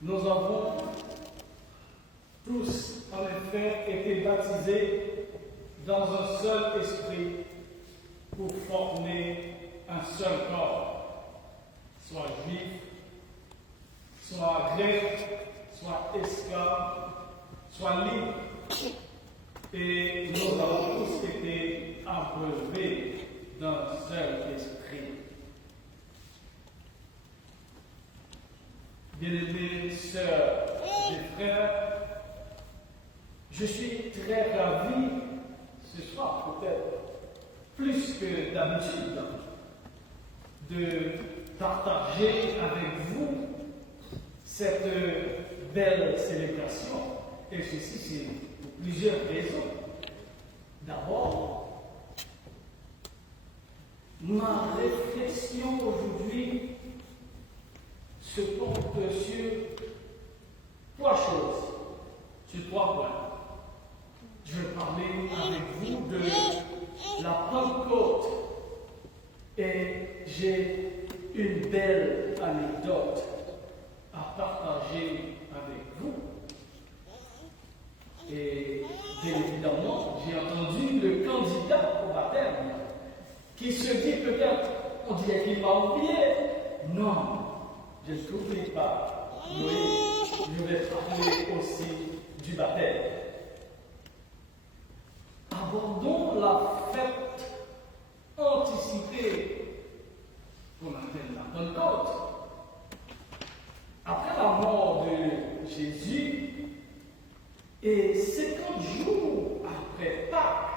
Nous avons tous, en effet, été baptisés dans un seul esprit pour former un seul corps, soit juif, soit grec, soit esclave, soit libre. Et nous avons tous été abreuvés d'un seul esprit. Bien-aimés sœurs et frères, je suis très ravi ce soir, peut-être plus que d'habitude, de partager avec vous cette belle célébration. Et ceci, c'est pour plusieurs raisons. D'abord, ma réflexion aujourd'hui se porte sur trois choses, sur trois points. Je vais parler avec vous de la Pentecôte et j'ai une belle anecdote à partager avec vous. Et bien évidemment, j'ai entendu le candidat au baptême qui se dit peut-être, on dirait qu'il m'a oublié. Non, je ne t'oublie pas. Oui, je vais parler aussi du baptême. Abordons la fête anticipée qu'on appelle la Pentecôte. Après la mort de Jésus, et 50 jours après Pâques,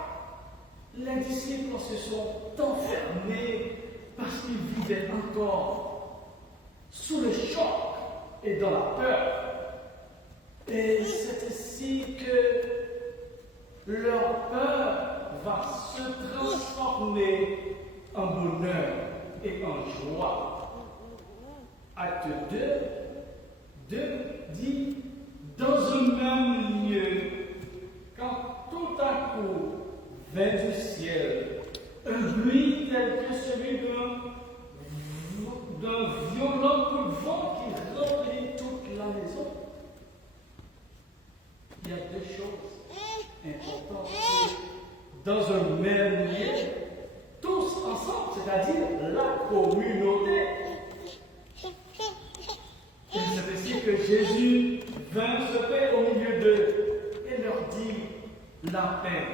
les disciples se sont enfermés parce qu'ils vivaient encore sous le choc et dans la peur. Et c'est ainsi que leur peur va se transformer en bonheur et en joie. Acte 2 dit: dans un même lieu, quand tout à coup vint du ciel un bruit tel que celui d'un violent coup de vent qui remplit toute la maison. Il y a deux choses importantes. Dans un même lieu, tous ensemble, c'est-à-dire la communauté. Et c'est ainsi que Jésus vint se faire au milieu d'eux et leur dit: la paix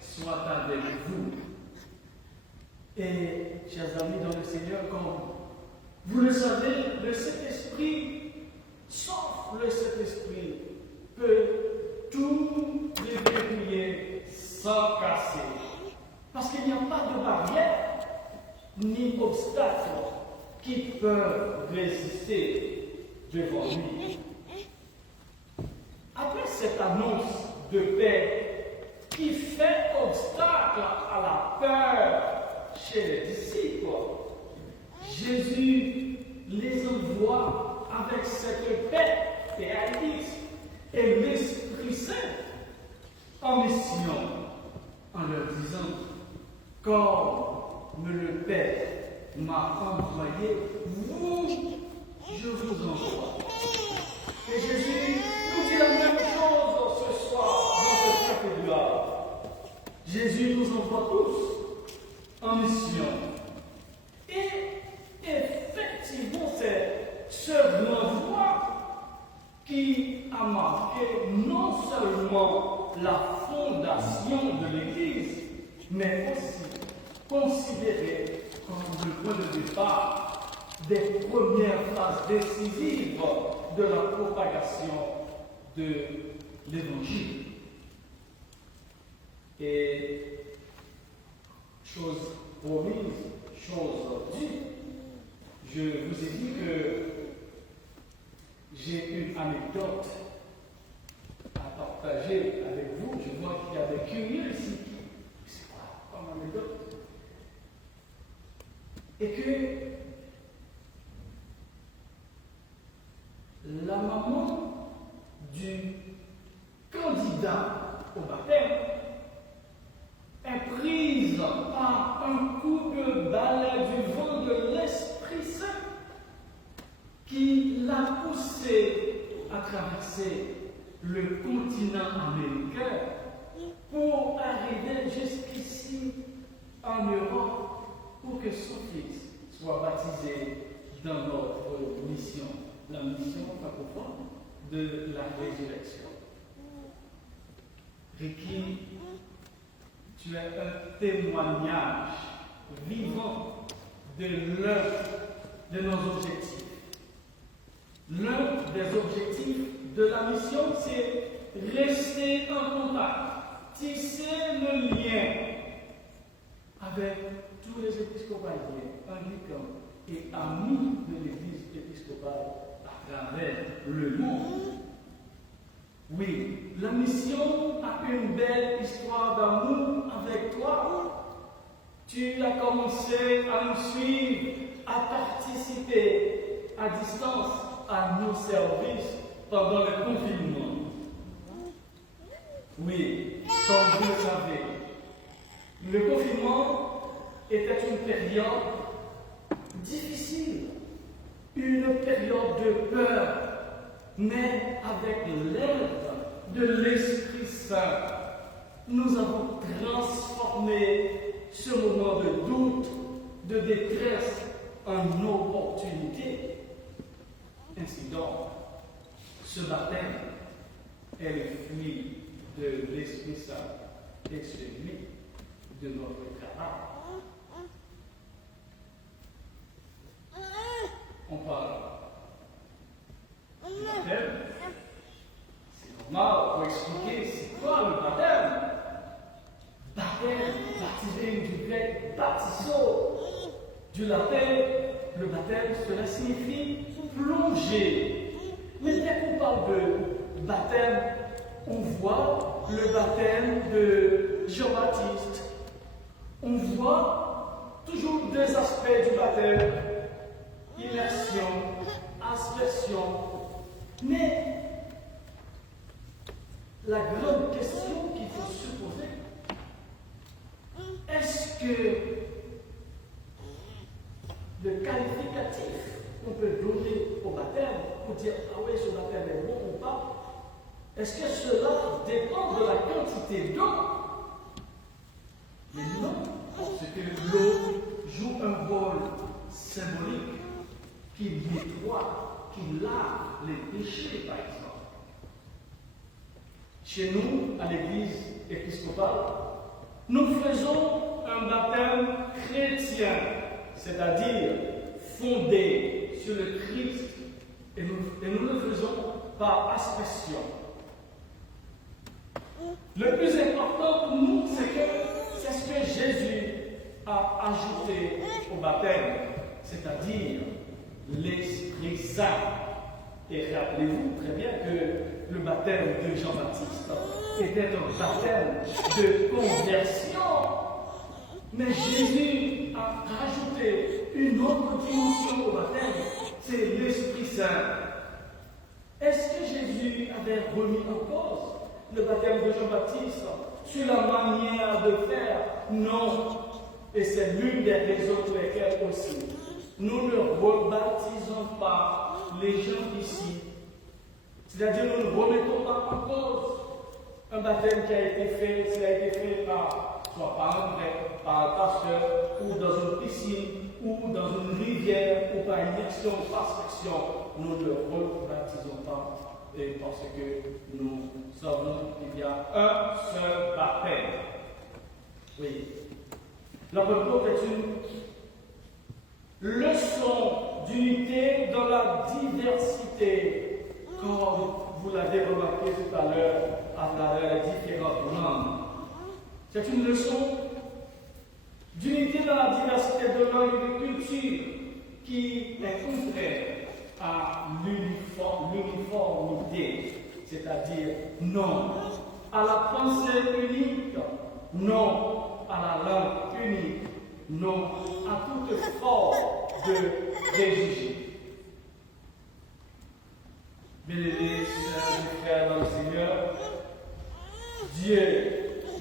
soit avec vous. Et, chers amis dans le Seigneur, comme vous le savez, le Saint-Esprit, sauf le Saint-Esprit, peut tout déverrouiller sans casser. Parce qu'il n'y a pas de barrière ni obstacle qui peuvent résister devant lui. Après cette annonce de paix qui fait obstacle à la peur chez les disciples, Jésus les envoie avec cette paix et l'Esprit Saint en mission, en leur disant: comme le Père m'a envoyé, je vous envoie. Et Jésus nous dit la même chose ce soir dans ce cathédrale. Jésus nous envoie tous en mission. Et effectivement, c'est ce renvoi qui a marqué non seulement la fondation de l'Église, mais aussi considéré comme le point de départ des premières phases décisives de la propagation de l'Évangile. Et chose promise, chose due, je vous ai dit que j'ai une anecdote à partager avec vous. Je vois qu'il y a des curieux ici. C'est quoi comme anecdote? Et que la maman du candidat au baptême est prise par un coup de balai du vent de l'Esprit Saint qui l'a poussé a traversé le continent américain pour arriver jusqu'ici en Europe pour que son fils soit baptisé dans notre mission, la mission francophone de la résurrection. Ricky, tu es un témoignage vivant de l'un de nos objectifs. L'un des objectifs de la mission, c'est rester en contact, tisser le lien avec tous les épiscopaliens, anglicans et amis de l'Église épiscopale à travers le monde. Oui, la mission a une belle histoire d'amour avec toi. Tu as commencé à nous suivre, à participer à distance à nos services pendant le confinement. Oui, comme vous le savez, le confinement était une période difficile, une période de peur, mais avec l'aide de l'Esprit Saint, nous avons transformé ce moment de doute, de détresse en opportunité. Ainsi donc, ce baptême est le fruit de l'Esprit Saint et celui de notre travail. On parle du baptême. C'est normal pour expliquer c'est quoi le baptême. Baptême, baptisé du grec baptiso, du latin, le baptême, cela signifie plonger. Mais dès qu'on parle de baptême, on voit le baptême de Jean-Baptiste. On voit toujours deux aspects du baptême, immersion, aspersion. Mais la grande question qu'il faut se poser, est-ce que le qualificatif qu'on peut donner au baptême pour dire ah oui, ce baptême est bon ou pas, est-ce que cela dépend de la quantité d'eau? Mais non, parce que l'eau joue un rôle symbolique qui nettoie, qui lave les péchés, par exemple. Chez nous, à l'église épiscopale, nous faisons un baptême chrétien, c'est-à-dire fondé sur le Christ, et nous le faisons par aspersion. Le plus important pour nous, c'est ce que Jésus a ajouté au baptême, c'est-à-dire l'Esprit Saint. Et rappelez-vous très bien que le baptême de Jean-Baptiste était un baptême de conversion. Mais Jésus a rajouté une autre dimension au baptême, c'est l'Esprit Saint. Est-ce que Jésus avait remis en cause le baptême de Jean-Baptiste sur la manière de faire? Non. Et c'est l'une des raisons pour lesquelles aussi nous ne rebaptisons pas les gens ici. C'est-à-dire nous ne remettons pas en cause un baptême qui a été fait, soit par un grec, par un pasteur, ou dans une piscine, ou dans une rivière, ou par immersion ou par aspersion. Nous ne rebaptisons pas parce que nous savons qu'il y a un seul baptême. Oui. La Pentecôte est une leçon d'unité dans la diversité, comme vous l'avez remarqué tout à l'heure à travers les différentes langues. C'est une leçon d'unité dans la diversité de langues et de cultures qui est contraire à l'uniformité, c'est-à-dire non à la pensée unique, non à la langue unique, non à toute forme de préjugés. Bien-aimés, sœurs et frères dans le Seigneur, Dieu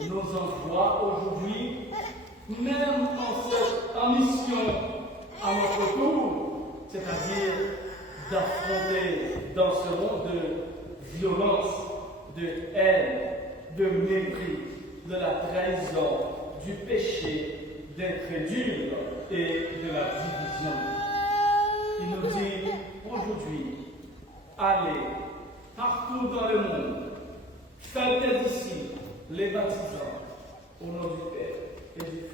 nous envoie aujourd'hui, même en mission à notre tour, c'est-à-dire d'affronter dans ce monde de violence, de haine, de mépris, de la trahison, du péché, d'incrédule et de la division. Il nous dit aujourd'hui, allez partout dans le monde, faites des disciples, les baptisants, au nom du Père et du Fils